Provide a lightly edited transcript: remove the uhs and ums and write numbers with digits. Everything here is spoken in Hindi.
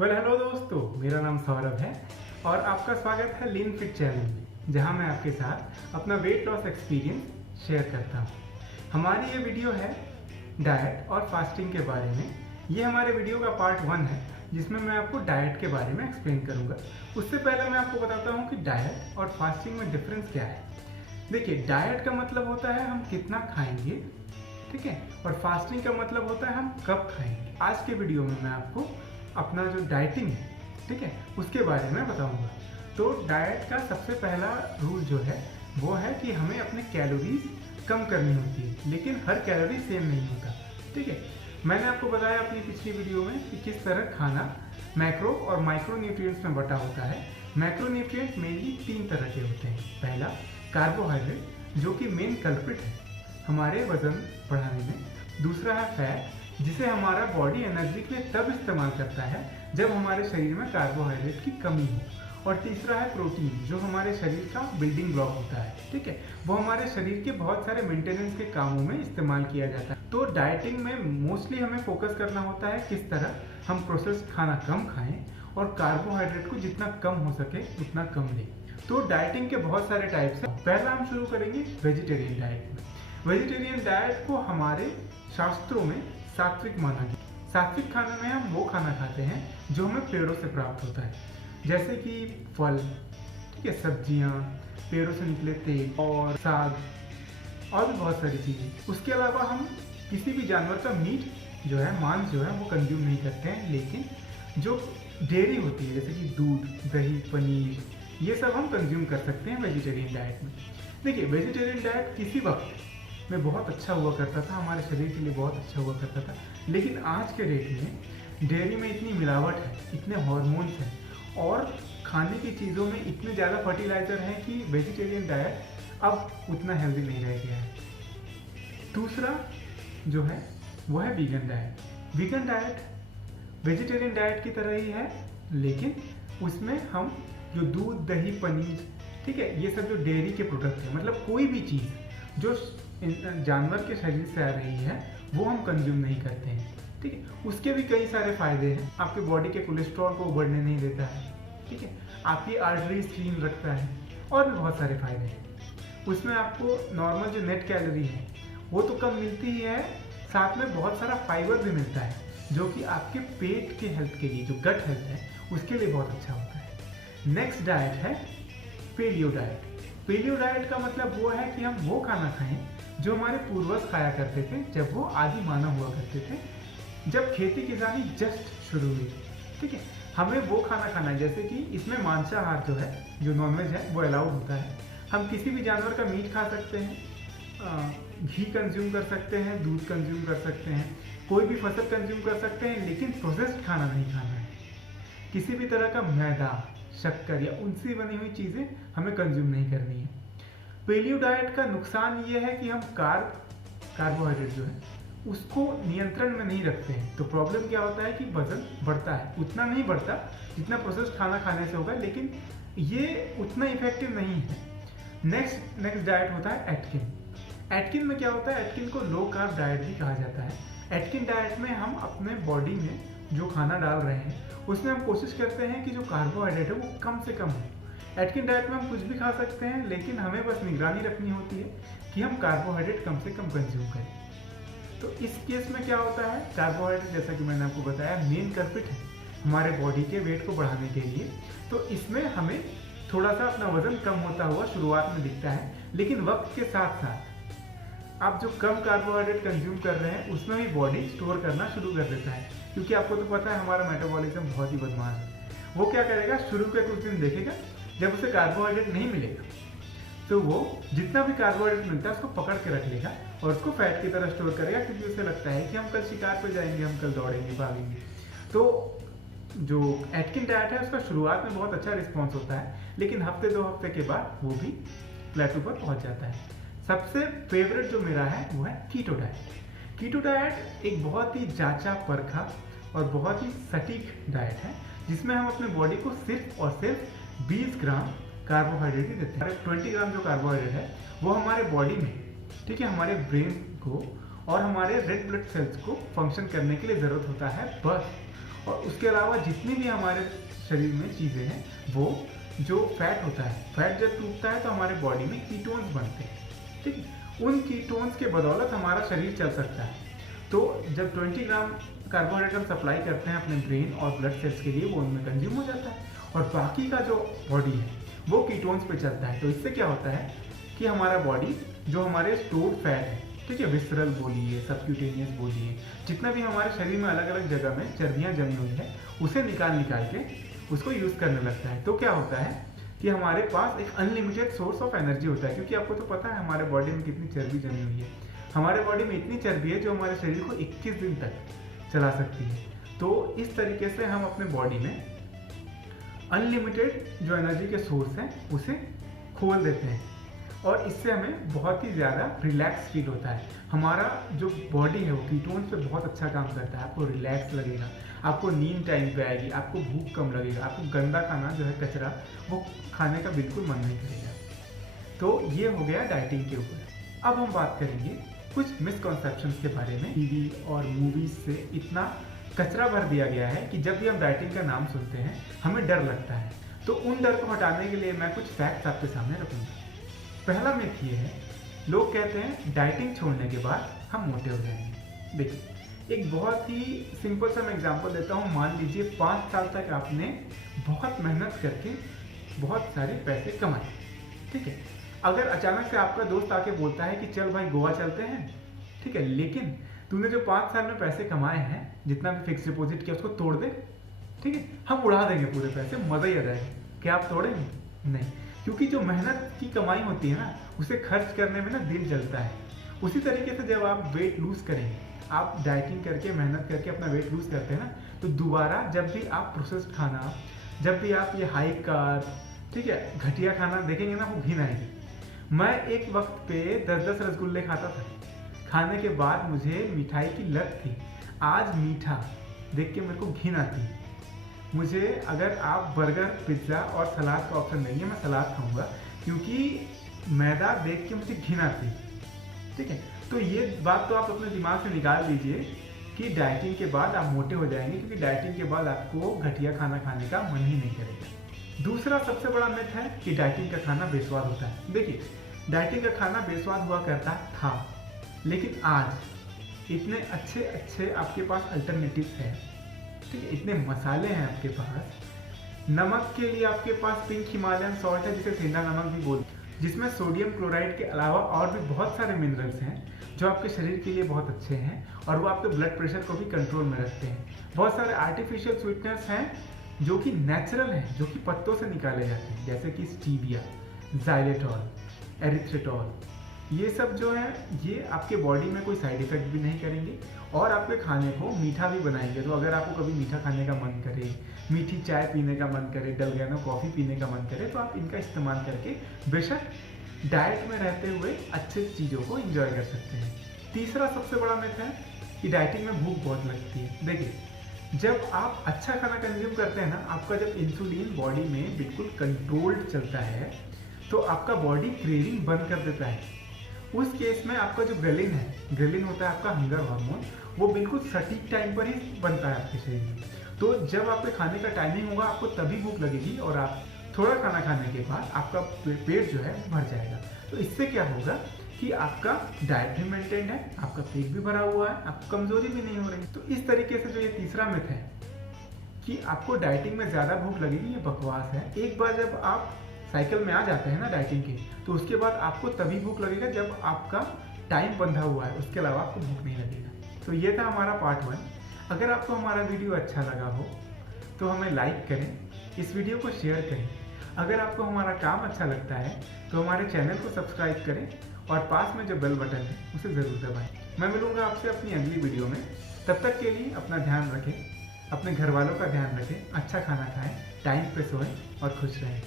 हेलो दोस्तों, मेरा नाम सौरभ है और आपका स्वागत है लीन फिट चैनल में, जहां मैं आपके साथ अपना वेट लॉस एक्सपीरियंस शेयर करता हूं। हमारी ये वीडियो है डाइट और फास्टिंग के बारे में। ये हमारे वीडियो का पार्ट 1 है, जिसमें मैं आपको डाइट के बारे में एक्सप्लेन करूंगा। उससे पहले मैं आपको बताता हूँ कि डाइट और फास्टिंग में डिफरेंस क्या है। देखिए, डाइट का मतलब होता है हम कितना खाएंगे, ठीक है, और फास्टिंग का मतलब होता है हम कब खाएंगे। आज के वीडियो में मैं आपको अपना जो डाइटिंग है, ठीक है, उसके बारे में बताऊंगा। तो डाइट का सबसे पहला रूल जो है वो है कि हमें अपने कैलोरीज कम करनी होती है, लेकिन हर कैलोरी सेम नहीं होता, ठीक है। मैंने आपको बताया अपनी पिछली वीडियो में कि किस तरह खाना मैक्रो और माइक्रो न्यूट्रिएंट्स में बटा होता है। मैक्रो न्यूट्रिएंट्स मेनली 3 तरह के होते हैं। पहला, कार्बोहाइड्रेट, जो कि मेन कल्प्रिट है हमारे वजन बढ़ाने में। दूसरा है फैट, जिसे हमारा बॉडी एनर्जी के लिए तब इस्तेमाल करता है जब हमारे शरीर में कार्बोहाइड्रेट की कमी हो। और तीसरा है प्रोटीन, जो हमारे शरीर का बिल्डिंग ब्लॉक होता है, ठीक है, वो हमारे शरीर के बहुत सारे मेंटेनेंस के कामों में इस्तेमाल किया जाता है। तो डाइटिंग में मोस्टली हमें फोकस करना होता है किस तरह हम प्रोसेस्ड खाना कम खाएं और कार्बोहाइड्रेट को जितना कम हो सके उतना कम लें। तो डाइटिंग के बहुत सारे टाइप्स हैं। पहला हम शुरू करेंगे वेजिटेरियन डाइट में। वेजिटेरियन डाइट को हमारे शास्त्रों में सात्विक माना गया। सात्विक खाने में हम वो खाना खाते हैं जो हमें पेड़ों से प्राप्त होता है, जैसे कि फल, ठीक है, सब्जियां, पेड़ों से निकले तेल और साग और भी बहुत सारी चीज़ें। उसके अलावा हम किसी भी जानवर का मीट जो है, मांस जो है, वो कंज्यूम नहीं करते हैं। लेकिन जो डेयरी होती है, जैसे कि दूध, दही, पनीर, ये सब हम कंज्यूम कर सकते हैं वेजिटेरियन डाइट में। देखिए, वेजिटेरियन डाइट किसी वक्त में बहुत अच्छा हुआ करता था, हमारे शरीर के लिए बहुत अच्छा हुआ करता था। लेकिन आज के डेट में डेयरी में इतनी मिलावट है, इतने हार्मोन्स हैं और खाने की चीज़ों में इतने ज़्यादा फर्टिलाइज़र हैं कि वेजिटेरियन डाइट अब उतना हेल्दी नहीं रह गया है। दूसरा जो है वो है vegan diet. Vegan diet vegetarian diet की तरह ही है, लेकिन उसमें हम जो दूध, दही, पनीर, ठीक है, ये सब जो डेयरी के प्रोडक्ट हैं, मतलब कोई भी चीज़ जो जानवर के शरीर से आ रही है वो हम कंज्यूम नहीं करते हैं, ठीक है। उसके भी कई सारे फायदे हैं। आपके बॉडी के कोलेस्ट्रॉल को बढ़ने नहीं देता है, ठीक है, आपकी आर्टरी क्लीन रखता है और भी बहुत सारे फायदे हैं। उसमें आपको नॉर्मल जो नेट कैलोरी है वो तो कम मिलती ही है, साथ में बहुत सारा फाइबर भी मिलता है, जो कि आपके पेट के हेल्थ के लिए, जो गट हेल्थ है, उसके लिए बहुत अच्छा होता है। नेक्स्ट डाइट है पेलियो डाइट। पेलियो डाइट का मतलब वो है कि हम वो खाना खाएं जो हमारे पूर्वज खाया करते थे जब वो आदि मानव हुआ करते थे, जब खेती किसानी जस्ट शुरू हुई, ठीक है। हमें वो खाना खाना है, जैसे कि इसमें मांसाहार जो है, जो नॉनवेज है, वो अलाउड होता है। हम किसी भी जानवर का मीट खा सकते हैं, घी कंज्यूम कर सकते हैं, दूध कंज्यूम कर सकते हैं, कोई भी फसल कंज्यूम कर सकते हैं, लेकिन प्रोसेस्ड खाना नहीं खाना है। किसी भी तरह का मैदा, शक्कर या उनसे बनी हुई चीज़ें हमें कंज्यूम नहीं करनी है। पेलियो डाइट का नुकसान ये है कि हम कार्बोहाइड्रेट जो है उसको नियंत्रण में नहीं रखते हैं। तो प्रॉब्लम क्या होता है कि वजन बढ़ता है, उतना नहीं बढ़ता जितना प्रोसेस्ड खाना खाने से होगा, लेकिन ये उतना इफेक्टिव नहीं है। नेक्स्ट डाइट होता है एटकिन। एटकिन में क्या होता है, एटकिन को लो कार्ब डाइट भी कहा जाता है। एटकिन डाइट में हम अपने बॉडी में जो खाना डाल रहे हैं उसमें हम कोशिश करते हैं कि जो कार्बोहाइड्रेट है वो कम से कम हो। एटकिन डाइट में हम कुछ भी खा सकते हैं, लेकिन हमें बस निगरानी रखनी होती है कि हम कार्बोहाइड्रेट कम से कम कंज्यूम करें। तो इस केस में क्या होता है, कार्बोहाइड्रेट, जैसा कि मैंने आपको बताया, मेन कल्प्रिट है हमारे बॉडी के वेट को बढ़ाने के लिए। तो इसमें हमें थोड़ा सा अपना वजन कम होता हुआ शुरुआत में दिखता है, लेकिन वक्त के साथ साथ आप जो कम कार्बोहाइड्रेट कंज्यूम कर रहे हैं उसमें भी बॉडी स्टोर करना शुरू कर देता है, क्योंकि आपको तो पता है हमारा मेटाबॉलिज्म बहुत ही बदमाश है। वो क्या करेगा, शुरू के कुछ दिन देखेगा, जब उसे कार्बोहाइड्रेट नहीं मिलेगा तो वो जितना भी कार्बोहाइड्रेट मिलता है उसको पकड़ के रख लेगा और उसको फैट की तरह स्टोर करेगा, क्योंकि उसे लगता है कि हम कल शिकार पे जाएंगे, हम कल दौड़ेंगे, भागेंगे। तो जो एटकिन डाइट है उसका शुरुआत में बहुत अच्छा रिस्पॉन्स होता है, लेकिन हफ्ते 2 हफ्ते के बाद वो भी प्लेटो पर पहुंच जाता है। सबसे फेवरेट जो मेरा है वो है कीटो डाइट। कीटो डाइट एक बहुत ही जांचा परखा और बहुत ही सटीक डाइट है, जिसमें हम अपने बॉडी को सिर्फ और सिर्फ 20 ग्राम कार्बोहाइड्रेट ही देते हैं। 20 ग्राम जो कार्बोहाइड्रेट है वो हमारे बॉडी में, ठीक है, हमारे ब्रेन को और हमारे रेड ब्लड सेल्स को फंक्शन करने के लिए ज़रूरत होता है बस। और उसके अलावा जितनी भी हमारे शरीर में चीज़ें हैं, वो जो फैट होता है, फैट जब टूटता है तो हमारे बॉडी में कीटोन्स बनते हैं, ठीक है। उन कीटोन्स के बदौलत हमारा शरीर चल सकता है। तो जब 20 ग्राम कार्बोहाइड्रेट हम सप्लाई करते हैं अपने ब्रेन और ब्लड सेल्स के लिए, वो उनमें कंज्यूम हो जाता है और बाकी का जो बॉडी है वो कीटोन्स पे चलता है। तो इससे क्या होता है कि हमारा बॉडी जो हमारे स्टोर्ड फैट है, ठीक है, विसरल बोलिए, सबक्यूटेनियस बोलिए, जितना भी हमारे शरीर में अलग अलग जगह में चर्बियाँ जमी हुई है, उसे निकाल के उसको यूज़ करने लगता है। तो क्या होता है कि हमारे पास एक अनलिमिटेड सोर्स ऑफ एनर्जी होता है, क्योंकि आपको तो पता है हमारे बॉडी में कितनी चर्बी जमी हुई है। हमारे बॉडी में इतनी चर्बी है जो हमारे शरीर को 21 दिन तक चला सकती है। तो इस तरीके से हम अपने बॉडी में अनलिमिटेड जो एनर्जी के सोर्स हैं उसे खोल देते हैं और इससे हमें बहुत ही ज़्यादा रिलैक्स फील होता है। हमारा जो बॉडी है वो कीटोन्स पे बहुत अच्छा काम करता है। आपको रिलैक्स लगेगा, आपको नींद टाइम पे आएगी, आपको भूख कम लगेगा, आपको गंदा खाना जो है कचरा वो खाने का बिल्कुल मन नहीं करेगा। तो ये हो गया डाइटिंग के ऊपर। अब हम बात करेंगे कुछ मिसकॉन्सेप्शंस के बारे में। टीवी और मूवीज से इतना कचरा भर दिया गया है कि जब भी हम डाइटिंग का नाम सुनते हैं हमें डर लगता है। तो उन डर को हटाने के लिए मैं कुछ फैक्ट्स आपके सामने रखूँगा। पहला मिथ ये है, लोग कहते हैं डाइटिंग छोड़ने के बाद हम मोटे हो जाएंगे। देखिए, एक बहुत ही सिंपल सा मैं एग्जांपल देता हूँ। मान लीजिए 5 साल तक आपने बहुत मेहनत करके बहुत सारे पैसे कमाए, ठीक है। अगर अचानक से आपका दोस्त आके बोलता है कि चल भाई गोवा चलते हैं, ठीक है, लेकिन तूने जो 5 साल में पैसे कमाए हैं, जितना भी फिक्स डिपॉजिट किया उसको तोड़ दे, ठीक है, हम उड़ा देंगे पूरे पैसे, मज़ा ही आ जाएगा। क्या आप तोड़ेंगे? नहीं, क्योंकि जो मेहनत की कमाई होती है ना, उसे खर्च करने में ना दिल जलता है। उसी तरीके से जब आप वेट लूज करेंगे, आप डाइटिंग करके मेहनत करके अपना वेट लूज करते हैं ना, तो दोबारा जब भी आप प्रोसेस्ड खाना, जब भी आप ये हाई कार्ब, ठीक है, घटिया खाना देखेंगे ना, वो घिन आएगी। मैं एक वक्त पे 10-10 रसगुल्ले खाता था, खाने के बाद मुझे मिठाई की लत थी। आज मीठा देख के मेरे को घिन आती है। मुझे अगर आप बर्गर, पिज्ज़ा और सलाद का ऑप्शन देंगे, मैं सलाद खाऊंगा, क्योंकि मैदा देख के मुझे घिन आती है, ठीक है। तो ये बात तो आप अपने दिमाग से निकाल लीजिए कि डाइटिंग के बाद आप मोटे हो जाएंगे, क्योंकि डाइटिंग के बाद आपको घटिया खाना खाने का मन ही नहीं करेगा। दूसरा सबसे बड़ा मिथ है कि डाइटिंग का खाना बेस्वाद होता है। देखिए, डाइटिंग का खाना बेस्वाद हुआ करता था, लेकिन आज इतने अच्छे अच्छे आपके पास अल्टरनेटिव्स हैं, ठीक है, इतने मसाले हैं आपके पास। नमक के लिए आपके पास पिंक हिमालयन सॉल्ट है, जिसे सेंधा नमक भी बोलते हैं, जिसमें सोडियम क्लोराइड के अलावा और भी बहुत सारे मिनरल्स हैं जो आपके शरीर के लिए बहुत अच्छे हैं और वो आपके ब्लड प्रेशर को भी कंट्रोल में रखते हैं। बहुत सारे आर्टिफिशियल स्वीटनर्स हैं जो कि नेचुरल हैं, जो कि पत्तों से निकाले जाते हैं, जैसे कि स्टीविया, जाइलेटॉल, एरिथ्रिटॉल। ये सब जो है ये आपके बॉडी में कोई साइड इफेक्ट भी नहीं करेंगे और आपके खाने को मीठा भी बनाएंगे। तो अगर आपको कभी मीठा खाने का मन करे, मीठी चाय पीने का मन करे, डलगैनो कॉफ़ी पीने का मन करे, तो आप इनका इस्तेमाल करके बेशक डाइट में रहते हुए अच्छे चीज़ों को एंजॉय कर सकते हैं। तीसरा सबसे बड़ा मिथ है कि डाइटिंग में भूख बहुत लगती है। देखिए, जब आप अच्छा खाना कंज्यूम करते हैं ना, आपका जब इंसुलिन बॉडी में बिल्कुल कंट्रोल्ड चलता है, तो आपका बॉडी क्रेविंग बंद कर देता है। उस केस में आपका जो ग्रेलिन है, ग्रेलिन होता है आपका हंगर हार्मोन, वो बिल्कुल सटीक टाइम पर ही बनता है आपके शरीर में। तो जब आपके खाने का टाइमिंग होगा, आपको तभी भूख लगेगी और आप थोड़ा खाना खाने के बाद आपका पेट जो है भर जाएगा। तो इससे क्या होगा कि आपका डाइट भी मेंटेन है, आपका पेट भी भरा हुआ है, आपको कमजोरी भी नहीं हो रही। तो इस तरीके से जो ये तीसरा मिथ है कि आपको डाइटिंग में ज़्यादा भूख लगेगी, ये बकवास है। एक बार जब आप साइकिल में आ जाते हैं ना डाइटिंग के, तो उसके बाद आपको तभी भूख लगेगा जब आपका टाइम बंधा हुआ है, उसके अलावा आपको भूख नहीं लगेगा। तो ये था हमारा पार्ट 1। अगर आपको हमारा वीडियो अच्छा लगा हो तो हमें लाइक करें, इस वीडियो को शेयर करें। अगर आपको हमारा काम अच्छा लगता है तो हमारे चैनल को सब्सक्राइब करें और पास में जो बेल बटन है उसे ज़रूर दबाएं। मैं मिलूंगा आपसे अपनी अगली वीडियो में। तब तक के लिए अपना ध्यान रखें, अपने घर वालों का ध्यान रखें, अच्छा खाना खाएं, टाइम पे सोएं और खुश रहें।